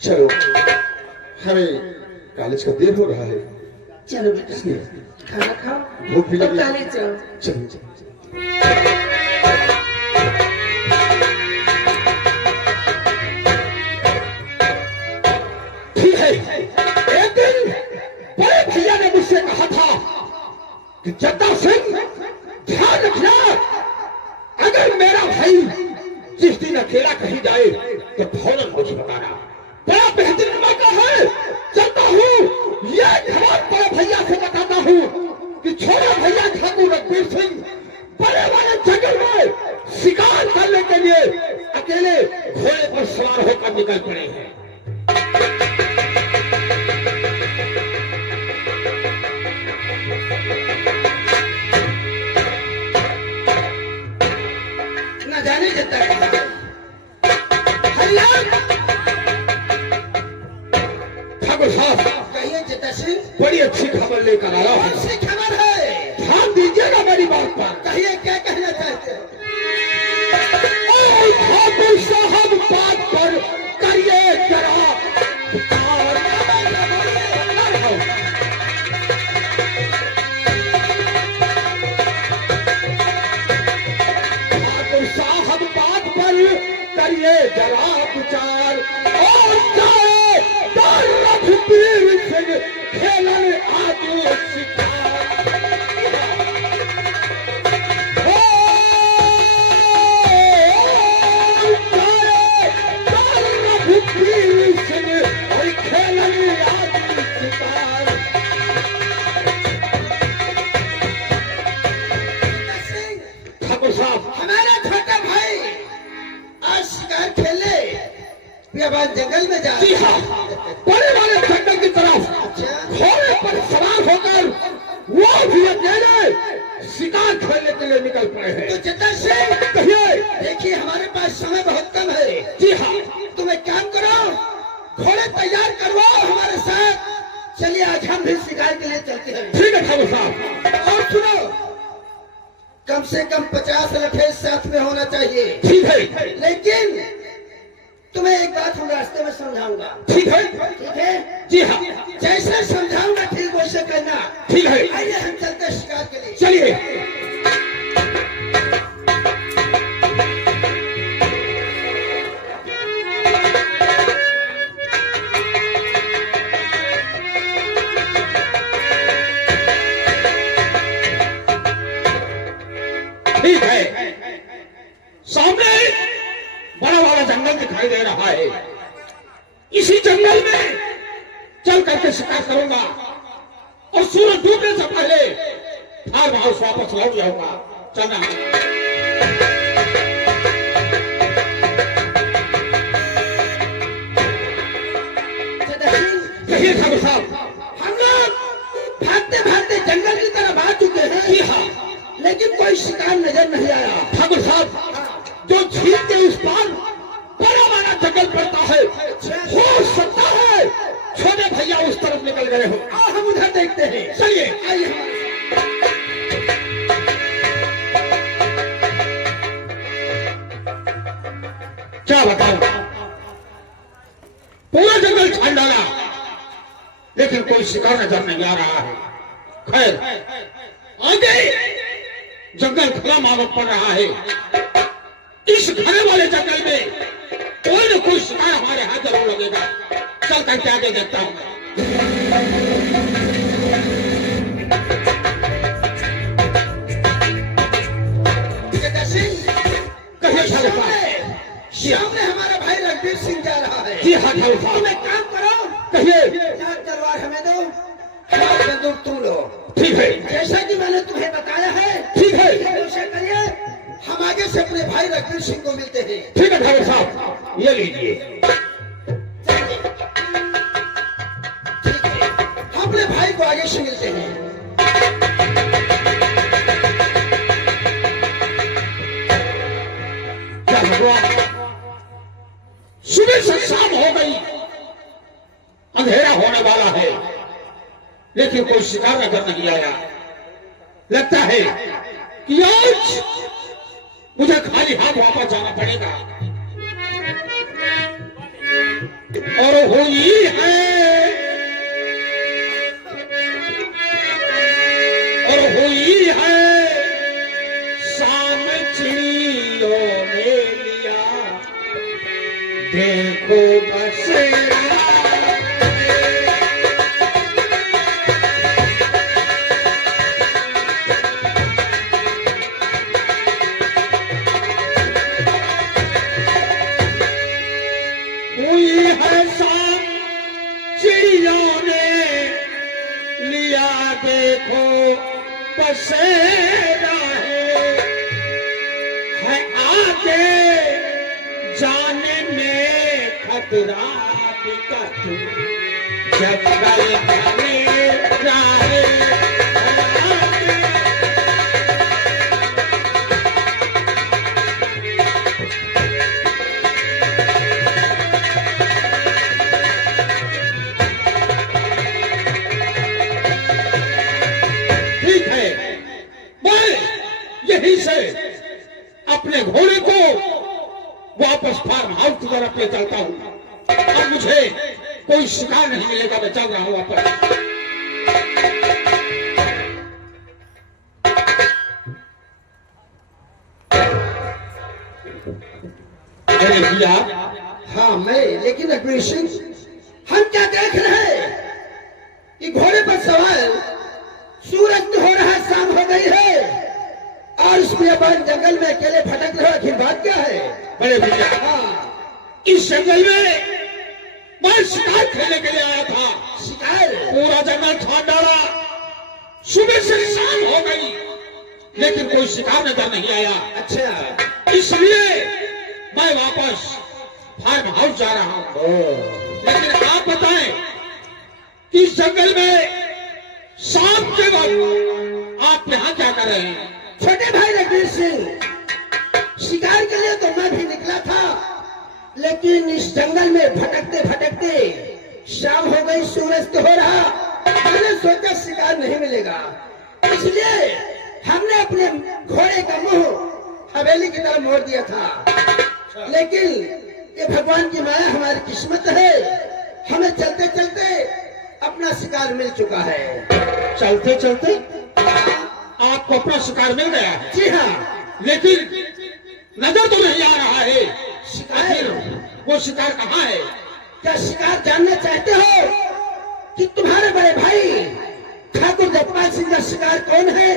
चलो हमें कॉलेज का देर हो रहा है। चलो बेटा खाना खाओ, भूख भी लगी। कॉलेज जाओ। चलो ठीक है। एक दिन बड़े भैया ने मुझसे कहा था कि जद्दा सिंह ध्यान रखना, अगर मेरा भाई जिस दिन अकेला कहीं जाए तो फौरन मुझे बताना। बड़ा बेहतरीन मौका है, चलता हूँ ये खबर बड़े भैया से बताता हूँ कि छोटे भैया ठाकुर रघुवीर सिंह बड़े बड़े जंगल में शिकार करने के लिए अकेले घोड़े पर सवार होकर निकल पड़े हैं। न जाने देता है ठाकुर साहब, कहिए जता सिंह, बड़ी अच्छी खबर लेकर आया हूँ। कौन सी खबर है? ध्यान दीजिएगा मेरी बात पर। कहिए क्या कहना चाहते हैं? ठाकुर साहब बात पर करिए जरा। ठाकुर साहब बात पर करिए जरा विचार, और जाए तो रघुवीर सिंह खेलन आगे शिकार। ठाकुर साहब, हमारा छोटा भाई आज शिकार खेलने बियाबान जंगल में जा जी हाँ, बड़े वाले जंगल की तरफ घोड़े पर सवार होकर वो भी अकेले शिकार खेलने के लिए निकल पड़े हैं। तो जता सिंह, कहिए। देखिए हमारे पास समय बहुत कम है। जी हाँ, तुम एक काम करो, घोड़े तैयार करवाओ हमारे साथ, चलिए आज हम भी शिकार के लिए चलते हैं। ठीक है ठाकुर साहब। और सुनो, कम से कम 50 लठे साथ में होना चाहिए। ठीक है। लेकिन तुम्हें एक बात हम रास्ते में समझाऊंगा। ठीक है। ठीक है? जी हाँ, जैसे समझाऊंगा ठीक वैसे करना। ठीक है। आइए हम चलते हैं शिकार के लिए। चलिए। ठीक है, सामने बड़ा वाला जंगल दिखाई दे रहा है। इसी जंगल में चल करके शिकार करूंगा और सूरज डूबने से पहले फार्म हाउस वापस लौट जाऊंगा। चलना। कहिए ठाकुर साहब। हम लोग भागते भागते जंगल की तरफ आ चुके हैं। जी हाँ, लेकिन कोई शिकार नजर नहीं आया। ठाकुर साहब, जो झील के उस पार बड़ा वाला जंगल पड़ता है, हो सकता है छोटे भैया उस तरफ निकल गए हो। और हम उधर देखते हैं। चलिए। आइए। क्या बताऊं, पूरा जंगल छान डाला लेकिन कोई शिकार नजर नहीं आ रहा है। खैर, आगे जंगल खुला मालूम पड़ रहा है। इस घने वाले जंगल में कोई न कोई शिकार हमारे हाथ जरूर लगेगा। चल करके आगे देखता हूं। आगे से मिलते हैं। क्या हुआ? सुबह से शाम हो गई, अंधेरा होने वाला है, लेकिन कोई शिकार नजर नहीं आया। लगता है कि आज मुझे खाली हाथ वापस जाना पड़ेगा। और हुई है, और हुई है शाम, चिड़ियों ने लिया देखो बसेरा। हुई है शाम, चिड़ियों ने लिया देखो बसेरा। है आगे जाने में खतरा दिक्कत, जंगल घनेरा है। यहीं से अपने घोड़े को वापस फार्म हाउस की तरफ ले चलता हूं। अब मुझे कोई शिकार नहीं मिलेगा, मैं चल रहा हूं वापस। अरे भैया, हाँ मैं, लेकिन रघुवीर सिंह, हम क्या देख रहे हैं कि घोड़े पर सवार सूरज हो रहा है, शाम हो गई है और उसमें अपन जंगल में अकेले भटक रहे हो। आखिर बात क्या है? बड़े भैया, हाँ, इस जंगल में मैं शिकार खेलने के लिए आया था। शिकार? पूरा जंगल छान डाला, सुबह से शाम हो गई, लेकिन कोई शिकार नजर नहीं आया। अच्छा, इसलिए मैं वापस फार्म हाउस जा रहा हूं। लेकिन आप बताएं कि इस जंगल में शाम के वक्त आप यहाँ क्या कर रहे हैं? छोटे भाई रघुवीर सिंह, शिकार के लिए तो मैं भी निकला था, लेकिन इस जंगल में भटकते भटकते शाम हो गई, सूरज तो हो रहा, मैंने सोचा शिकार नहीं मिलेगा, इसलिए हमने अपने घोड़े का मुंह हवेली की तरफ मोड़ दिया था। लेकिन ये भगवान की माया, हमारी किस्मत है, हमें चलते चलते अपना शिकार मिल चुका है। चलते चलते आपको अपना शिकार मिल गया है? जी हाँ। लेकिन नजर तो नहीं आ रहा है। शिकार? वो शिकार कहाँ है? क्या शिकार जानना चाहते हो कि तुम्हारे बड़े भाई ठाकुर जगपाल सिंह का शिकार कौन है?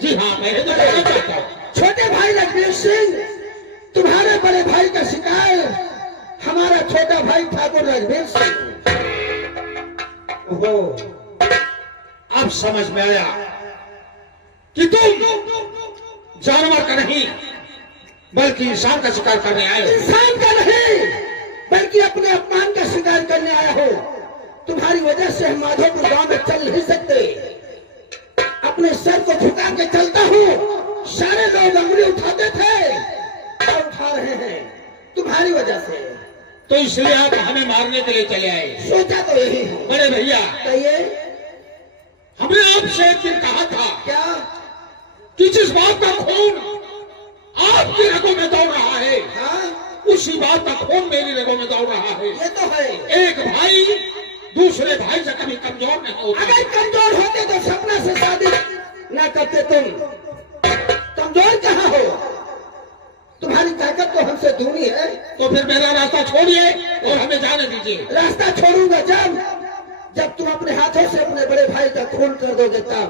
जी हाँ, मैं तो जानना चाहता हूँ। छोटे भाई रघुवीर सिंह, तुम्हारे बड़े भाई का शिकार हमारा छोटा भाई ठाकुर रघुवीर सिंह। ओहो, अब समझ में आया कि तुम जानवर का नहीं बल्कि इंसान का शिकार करने आए हो। इंसान का नहीं बल्कि अपने अपमान का शिकार करने आया हो। तुम्हारी वजह से हम माधोपुर गांव में चल नहीं सकते। अपने सर को झुका के चलता हूँ, सारे लोग अंगुली उठाते थे और उठा रहे हैं तुम्हारी वजह से। तो इसलिए आप हमें मारने के लिए चले आए? सोचा तो यही है। बड़े भैया, कहिए। हमने आपसे एक दिन कहा था क्या? कि जिस बात का खून आपकी रगों में दौड़ रहा है, हाँ, उसी बात का खून मेरी रगों में दौड़ रहा है। ये तो है। एक भाई दूसरे भाई से कभी कमजोर नहीं होता। अगर कमजोर होते तो सपना से शादी न करते। तुम कमजोर कहाँ हो? तुम्हारी ताकत तो हमसे दूनी है। तो फिर मेरा रास्ता छोड़िए और हमें जाने दीजिए। रास्ता छोड़ूंगा जब तुम अपने हाथों से अपने बड़े भाई का खून कर दोगे तब।